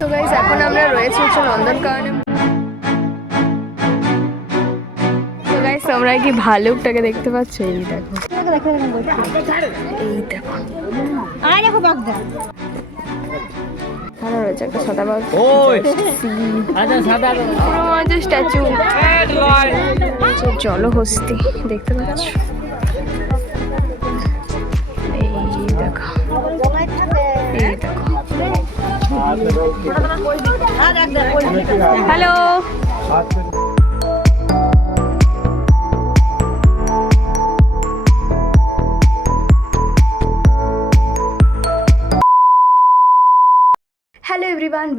তো গাইস এখন আমরা রয়েছি হচ্ছে নন্দনকাননে তো তোমরা কি ভালুকটাকে দেখতে পাচ্ছ? এই দেখো। এই দেখো। আয় দেখো বাগদা এখানে রয়েছে একটা সাদা বাঘ। ওই। আচ্ছা সাদা। পুরো স্ট্যাচু জলহস্তি দেখতে পাচ্ছ? Hello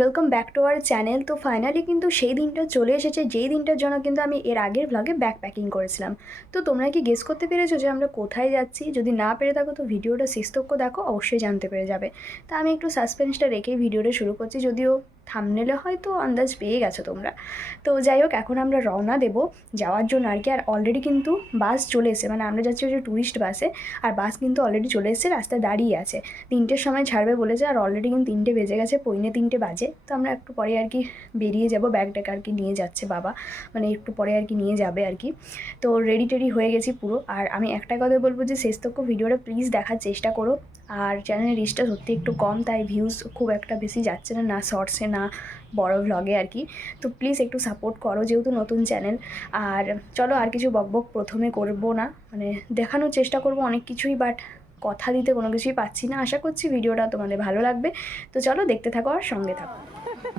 welcome back to our channel তো ফাইনালি কিন্তু সেই দিনটা চলে এসেছে, যেই দিনটার জন্য কিন্তু আমি এর আগের ব্লগে ব্যাক প্যাকিং করেছিলাম। তো তোমরা কি গেস করতে পেরেছ যে আমরা কোথায় যাচ্ছি? যদি না পেরে থাকো তো ভিডিওটা শেষতক্য দেখো, অবশ্যই জানতে পেরে যাবে। তা আমি একটু সাসপেন্সটা রেখেই ভিডিওটা শুরু করছি, যদিও থামনেলে হয়তো আন্দাজ পেয়ে গেছো তোমরা। তো যাই হোক এখন আমরা রওনা দেব যাওয়ার জন্য আর কি। আর অলরেডি কিন্তু বাস চলে এসে মানে আমরা যাচ্ছি যে ট্যুরিস্ট বাসে আর বাস কিন্তু অলরেডি চলে এসেছে, রাস্তায় দাঁড়িয়ে আছে। তিনটের সময় ছাড়বে বলেছে, আর অলরেডি কিন্তু তিনটে বেজে গেছে, পৌনে তিনটে বাজে। তো আমরা একটু পরে আর কি বেরিয়ে যাব ব্যাগটাকে আর কি নিয়ে যাচ্ছে বাবা। মানে একটু পরে আর কি নিয়ে যাবে আর কি। তো রেডি টেডি হয়ে গেছি পুরো। আর আমি একটা কথা বলব যে শেষতক্য ভিডিওটা প্লিজ দেখার চেষ্টা করো। আর চ্যানেলের রিচটা সত্যি একটু কম, তাই ভিউজ খুব একটা বেশি যাচ্ছে না না শর্টসে না বড় ভ্লগে আর কি। তো প্লিজ একটু সাপোর্ট করো যেহেতু নতুন চ্যানেল আর চলো আর কিছু বকবক প্রথমে করব না। মানে দেখানোর চেষ্টা করব অনেক কিছুই বাট কথা দিতে কোনো কিছুই পাচ্ছি না। আশা করছি ভিডিওটা তোমাদের ভালো লাগবে। তো চলো দেখতে থাকো আর সঙ্গে থাকো।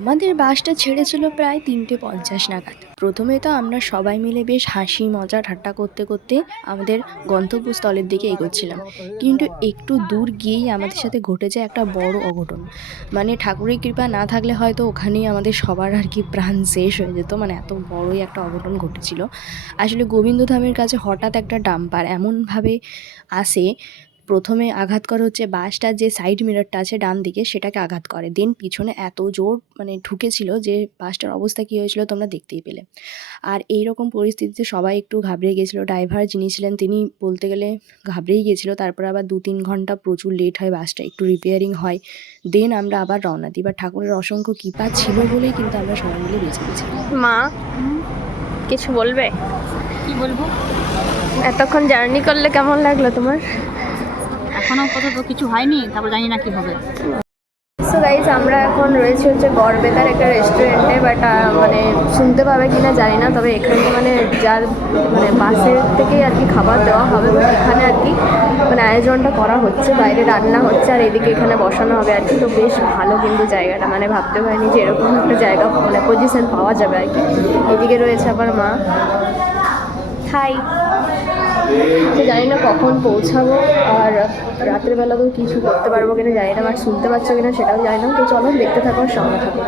আমাদের বাসটা ছেড়েছিল প্রায় তিনটে পঞ্চাশ নাগাদ। প্রথমে তো আমরা সবাই মিলে বেশ হাসি, মজা, ঠাট্টা করতে করতে আমাদের গন্তব্যস্থলের দিকে এগোচ্ছিলাম। কিন্তু একটু দূর গিয়েই আমাদের সাথে ঘটে যায় একটা বড় অঘটন। মানে ঠাকুরের কৃপা না থাকলে হয়তো ওখানেই আমাদের সবার আর কি প্রাণ শেষ হয়ে যেত। মানে এত বড়ই একটা অঘটন ঘটেছিল। আসলে গোবিন্দধামের কাছে হঠাৎ একটা ডাম্পার এমনভাবে আসে প্রথমে আঘাত করে হচ্ছে বাসটার যে সাইড মিররটা আছে ডান দিকে সেটাকে আঘাত করে। দেন পিছনে এত জোর মানে ঢুকেছিল যে বাসটার অবস্থা কী হয়েছিল তোমরা দেখতেই পেলে। আর এই রকম পরিস্থিতিতে সবাই একটু ঘাবড়ে গেছিল। ড্রাইভার যিনি ছিলেন তিনি বলতে গেলে ঘাবড়েই গেছিল। তারপর আবার দু তিন ঘণ্টা প্রচুর লেট হয় বাসটা একটু রিপেয়ারিং হয়। দেন আমরা আবার রওনা দিই। বা ঠাকুরের অসংখ্য কৃপা ছিল বলেই কিন্তু আমরা সবাই মিলে বেঁচে গেছি। মা কিছু বলবে? কি বলব? এতক্ষণ জার্নি করলে কেমন লাগল তোমার? এখনও কথা তো কিছু হয়নি তারপর জানি না কি হবে। সো গাইজ আমরা এখন রয়েছি হচ্ছে গড়বেতার একটা রেস্টুরেন্টে বাট মানে শুনতে পাবে কিনা জানি না তবে এখানে মানে যার মানে বাসের থেকেই আর কি খাবার দেওয়া হবে বাট এখানে আর কি মানে আয়োজনটা করা হচ্ছে বাইরে রান্না হচ্ছে আর এদিকে এখানে বসানো হবে আর কি। তো বেশ ভালো কিন্তু জায়গাটা মানে ভাবতে পারিনি যে এরকম একটা জায়গা মানে পজিশন পাওয়া যাবে আর কি। এদিকে রয়েছে আবার মা। হাই জানি না কখন পৌঁছাবো আর রাতের বেলা তো কিছু করতে পারব কিনা জানি না, আর শুনতে পাচ্ছ কিনা সেটাও জানি না। তো চলো, দেখতে থাকো সঙ্গে থাকো।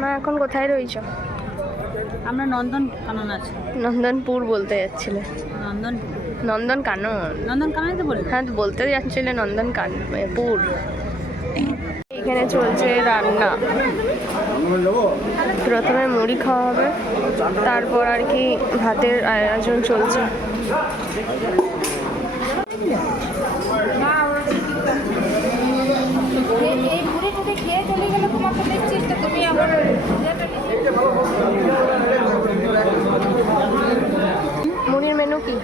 মা এখন কোথায় রয়েছ? আমরা নন্দন কানন আছে। নন্দনপুর বলতে যাচ্ছিলে। নন্দন নন্দন কানন? নন্দন কানন তো বলি হ্যাঁ বলতে যাচ্ছিলে নন্দন কান পুর। এখানে চলছে রান্না। প্রথমে মুড়ি খাওয়া হবে তারপর আর কি ভাতের আয়োজন চলছে। মুড়ির মেনু কি?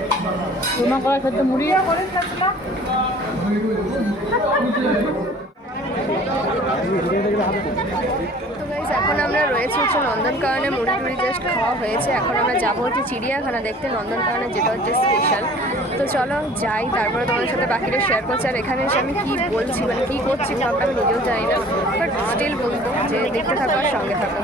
তোমার করা সত্য মুড়ি। এখন আমরা রয়েছি হচ্ছে নন্দনকাননে, মুড়ি টুড়ি জাস্ট খাওয়া হয়েছে। এখন আমরা যাব হচ্ছে চিড়িয়াখানা দেখতে, নন্দনকাননে যেটা হচ্ছে স্পেশাল তো চলো যাই, তারপরে তোমাদের সাথে বাকিটা শেয়ার করছি। আর এখানে এসে আমি কী বলছি মানে কী করছি সবটা আমি নিজেও জানি না বাট স্টিল বলব যে দেখতে থাকো আর সঙ্গে থাকো।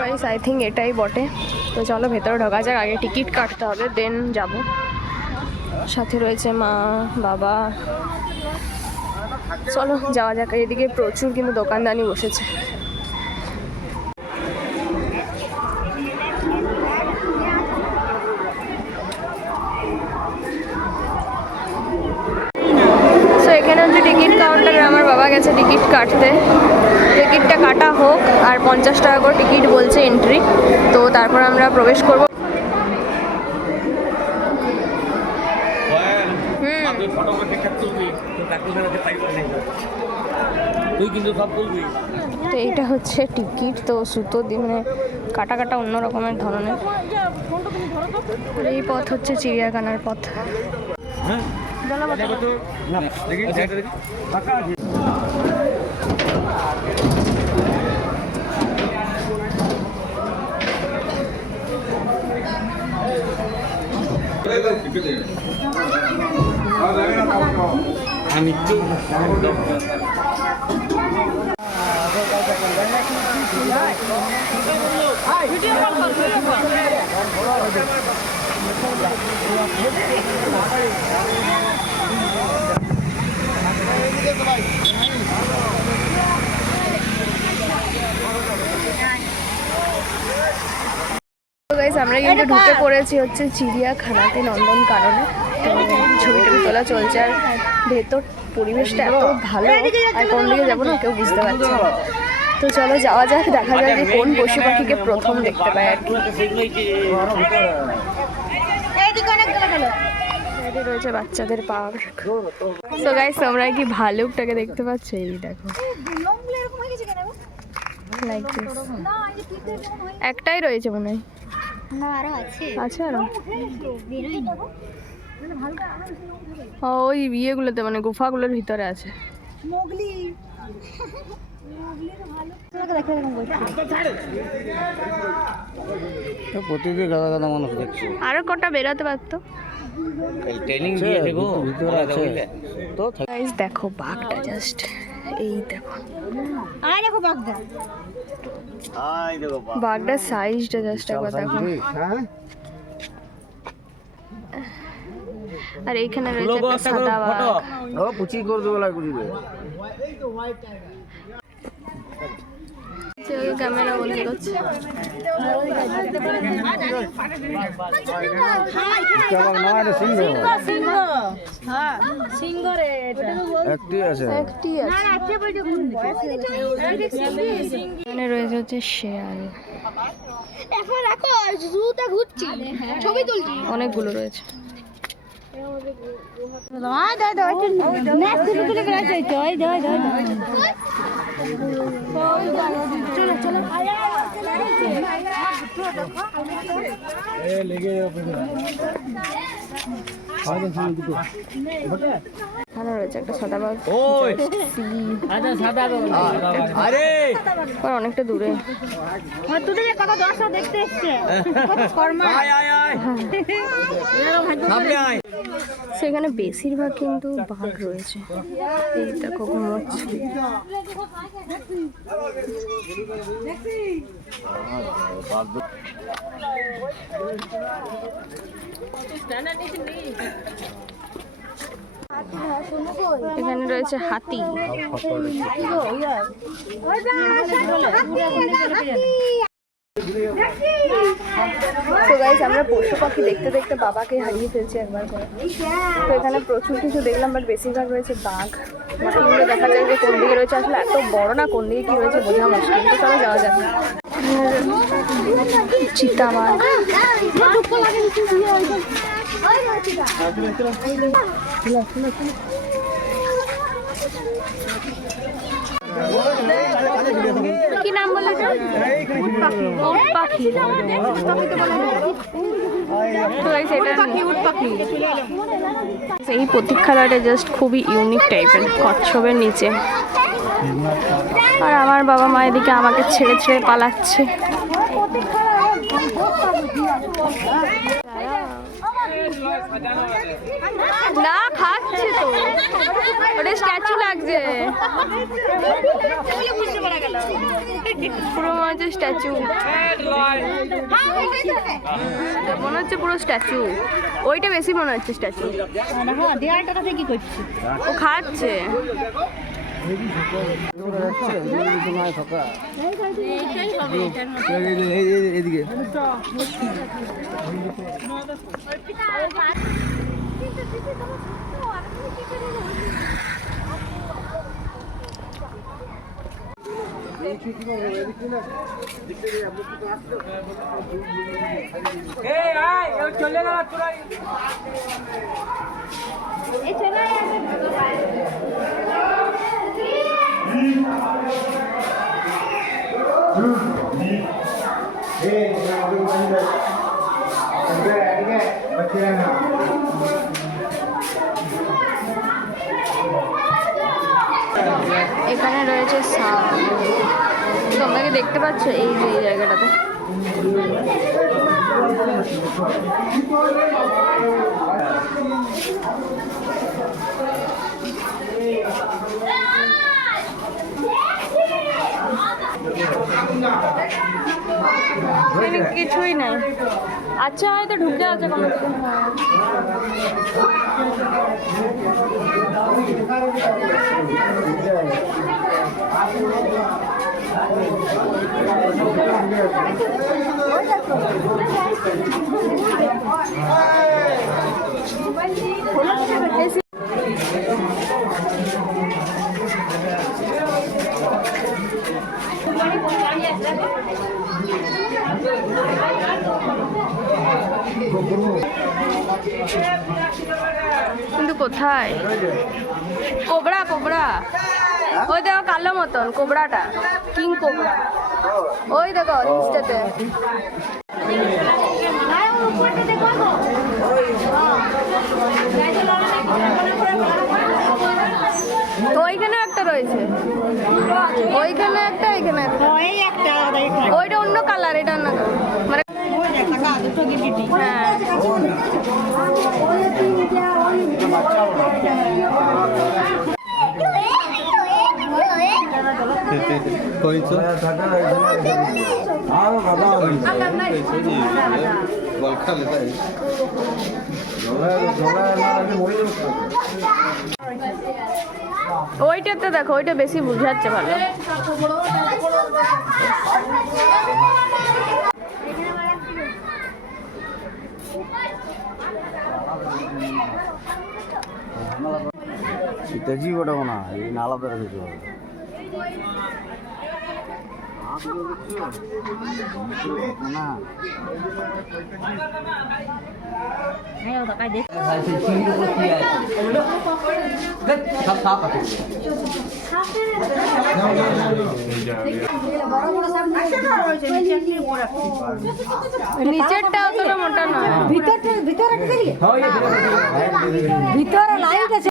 গাইস আই থিঙ্ক এটাই বটে। তো চলো, ভেতরে ঢোকা যাক, আগে টিকিট কাটতে হবে দেন যাব। সাথে রয়েছে মা, বাবা। চলো, যাওয়া যাক, এদিকে প্রচুর কিন্তু দোকানদানি বসেছে সো এখানে হচ্ছে টিকিট কাউন্টারে আমার বাবা গেছে টিকিট কাটতে টিকিটটা কাটা হোক আর পঞ্চাশ টাকা করে টিকিট বলছে এন্ট্রি তো তারপর আমরা প্রবেশ করব। বলবি তো এইটা হচ্ছে টিকিট তো সুতো দিয়ে মানে কাটা কাটা অন্য রকমের ধরনের। এই পথ হচ্ছে চিড়িয়াখানার পথ। হ্যাঁ। দেখো তো না দেখি দেখি টাকা আছে আমি তো তো গাইস আমরা কিন্তু ঢুকে পড়েছি হচ্ছে চিড়িয়াখানাতে নন্দন কাননে ছবি টবি তোলা চলছে আর ভেতর পরিবেশটা এত ভালো। আর কোন দিকে যাব না কেউ বুঝতে পারছে না। তো চলো যাওয়া যাক দেখা যাক যে কোন পশু পাখিকে প্রথম দেখতে পাই আর কি। রয়েছে বাচ্চাদের পার্ক। তো গাইস তোমরা কি ভালুকটাকে দেখতে পাচ্ছ? এই দেখো। একটাই রয়েছে মনে হয়। আছে? আছে আরও। ও, ওই ইয়েগুলোতে মানে গুফাগুলোর ভিতরে আছে। মোগলি। দেখে এরকম প্রতিদিন গাদা গাদা মানুষ দেখছে। আরও কটা বেরোতে পারতো? ট্রেনিং দিয়ে দেবো তো দেখো বাঘটা জাস্ট এই দেখো। আয় দেখো দেখো বাঘটার সাইজটা জাস্ট একবার দেখো হ্যাঁ আর এইখানে রয়েছে একটা সাদা বাঘ ও পুচি করে দেবো লাগে বুঝিবে ক্যামেরা করছে এখানে রয়েছে হচ্ছে শেয়াল এখন রাখো জুতা ঘুরছি ছবি তুলছি অনেকগুলো রয়েছে দাও দাও দাও দাও চলো চলো লেগে এখানে রয়েছে একটা সাদা বাঘ। আচ্ছা সাদা আরে। আর অনেকটা দূরে। তোদের কত দর্শক দেখতে এসছে। সেখানে বেশিরভাগ কিন্তু বাঘ রয়েছে এই দেখো ঘুমোচ্ছে এখানে রয়েছে হাতি তো গাইস আমরা পশু পাখি দেখতে দেখতে বাবাকে হারিয়ে ফেলছি একবার করে। তো এখানে প্রচুর কিছু দেখলাম বাট বেশিরভাগ রয়েছে বাঘ। বাকিগুলো দেখা যায় যে কোন দিকে রয়েছে। আসলে এত বড় না, কোন দিকে কি রয়েছে বোঝা মুশকিল। তো চলো যাওয়া যাক। চিতা বাঘ কি নাম বলে পাখি। এই প্রতীক্ষালয়টা জাস্ট খুবই ইউনিক টাইপের কচ্ছপের নিচে। আর আমার বাবা মা এদিকে আমাকে ছেড়ে ছেড়ে পালাচ্ছে। না খাচ্ছে তো। ওটা স্ট্যাচু লাগছে। পুরো মনে হচ্ছে স্ট্যাচু মনে হচ্ছে পুরো স্ট্যাচু ওইটা বেশি মনে হচ্ছে স্ট্যাচু খাচ্ছে। দেয়ালটা কাছে কি করছে ও এদিকে এখানে রয়েছে সাপ। তোমরা কি দেখতে পাচ্ছ এই যে এই জায়গাটাতে এখানে কিছুই নাই আচ্ছা হয়তো ঢুকে আছে কোনো দিকে। কিন্তু কোথায়? Cobra cobra. ওই দেখো কালো মতন কোবরাটা। King cobra. ওই দেখো নিচটাতে তো ওইখানে একটা রয়েছে। ওইখানে একটা এখানে একটা। ওইটা অন্য কালার এটা অন্য। মানে ওইটাতে দেখো ওইটা বেশি বুঝাচ্ছে ভালো। সীতাজি ওটা না এই নিচেরটা অতটা মোটা নয়। ভিতরে লাইট আছে।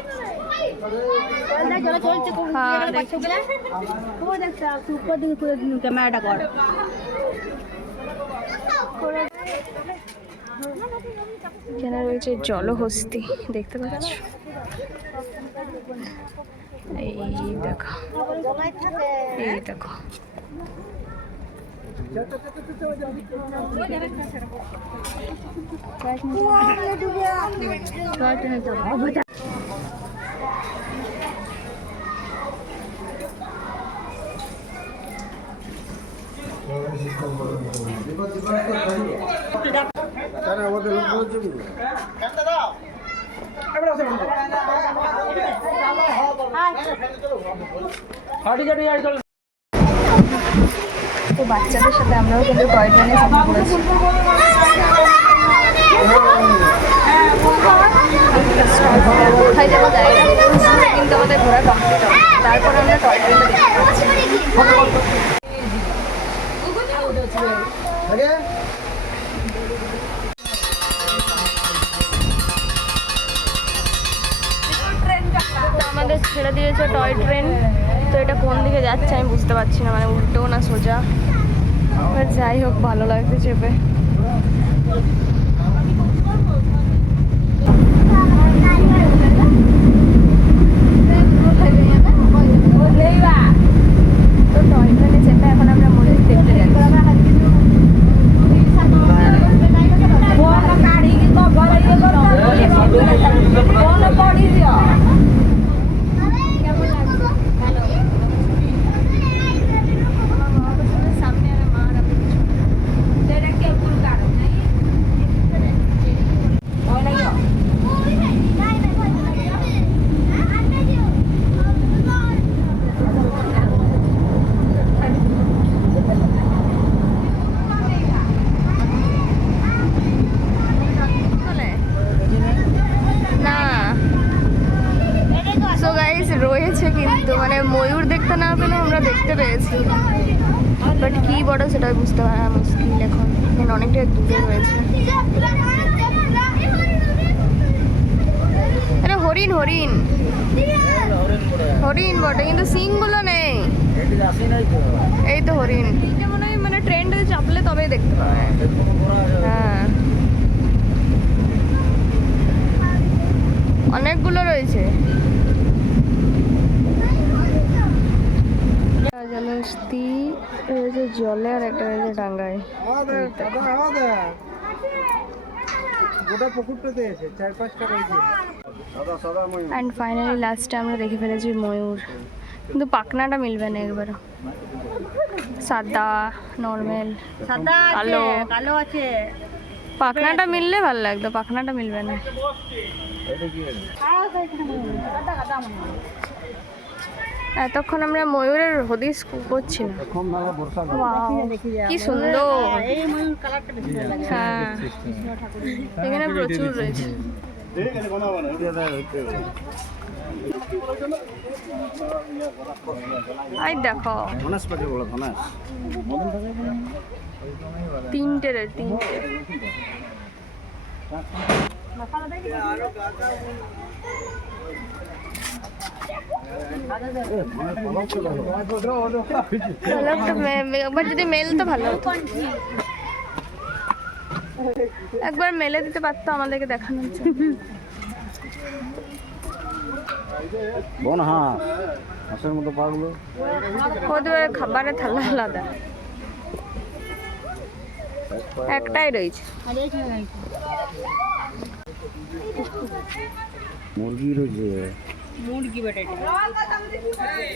ক্যামেরাটা রয়েছে জলহস্তি দেখতে পাচ্ছ? এই দেখো এই দেখো। তো বাচ্চাদের সাথে আমরাও কিন্তু টয় ট্রেনে সফর করেছি কোথায় যাব জায়গা কিন্তু আমাদের ঘোরা কমপ্লিট হবে। তারপর আমরা টয় ট্রেনটা দেখতে পাচ্ছি আমাদের ছেড়ে দিয়েছে টয় ট্রেন তো এটা কোন দিকে যাচ্ছে আমি বুঝতে পারছি না মানে উল্টো না সোজা। যাই হোক, ভালো লাগছে চেপে তো টয় ট্রেনে চেপে এখন আমরা মন্দির দেখতে যাচ্ছি সামনে আর মা আর আমি পিছনে। চলে? না সো গাইস রয়েছে কিন্তু মানে ময়ূর দেখতে না পেলেও আমরা দেখতে পেয়েছি বাট কি বড় সেটা বুঝতে পারা মুশকিল এখন এখন অনেকটা দূরে রয়েছে আরে হরিণ হরিণ হরিণ বটে কিন্তু সিংগুলো নেই এই তো হরিণ। এটা মনে হয় মানে ট্রেনটাতে চাপলে তবেই দেখতে পাবে। হ্যাঁ। অনেকগুলো রয়েছে। জলে আর একটা রয়েছে ডাঙ্গায়। গোটা পুকুরটাতে এসে চার পাঁচটা রয়েছে। সাদা সাদা মই অ্যান্ড ফাইনালি লাস্টে আমরা দেখে ফেলেছি ময়ূর। কিন্তু পাখনাটা মিলবে না একবারও সাদা নর্মাল সাদা কালো। কালো আছে। পাখনাটা মিললে ভালো লাগতো পাখনাটা মিলবে না। এতক্ষণ আমরা ময়ূরের হদিস করছি কি সুন্দর। হ্যাঁ। এখানে প্রচুর রয়েছে। আই দেখো। বনস্পতি বলো ধনাস তিনটে রে তিনটে একবার যদি মেল তো ভালো হতো। একবার মেলে দিতে পারতো আমাদেরকে দেখানোর জন্য। বন হাঁস হাঁসের মতো পাগুলো। ওদের খাবারের থালা আলাদা। একটাই রয়েছে। মুরগি রয়েছে। মুরগি বেটা কি পোজ দিচ্ছে সবাইকে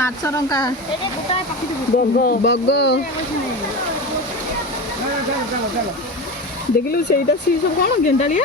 মাছ টঙ্কা বগ ଦେଖିଲୁ ସେଇଟା ସିଏ ସବୁ କ'ଣ ଗେଣ୍ଡାଳିଆ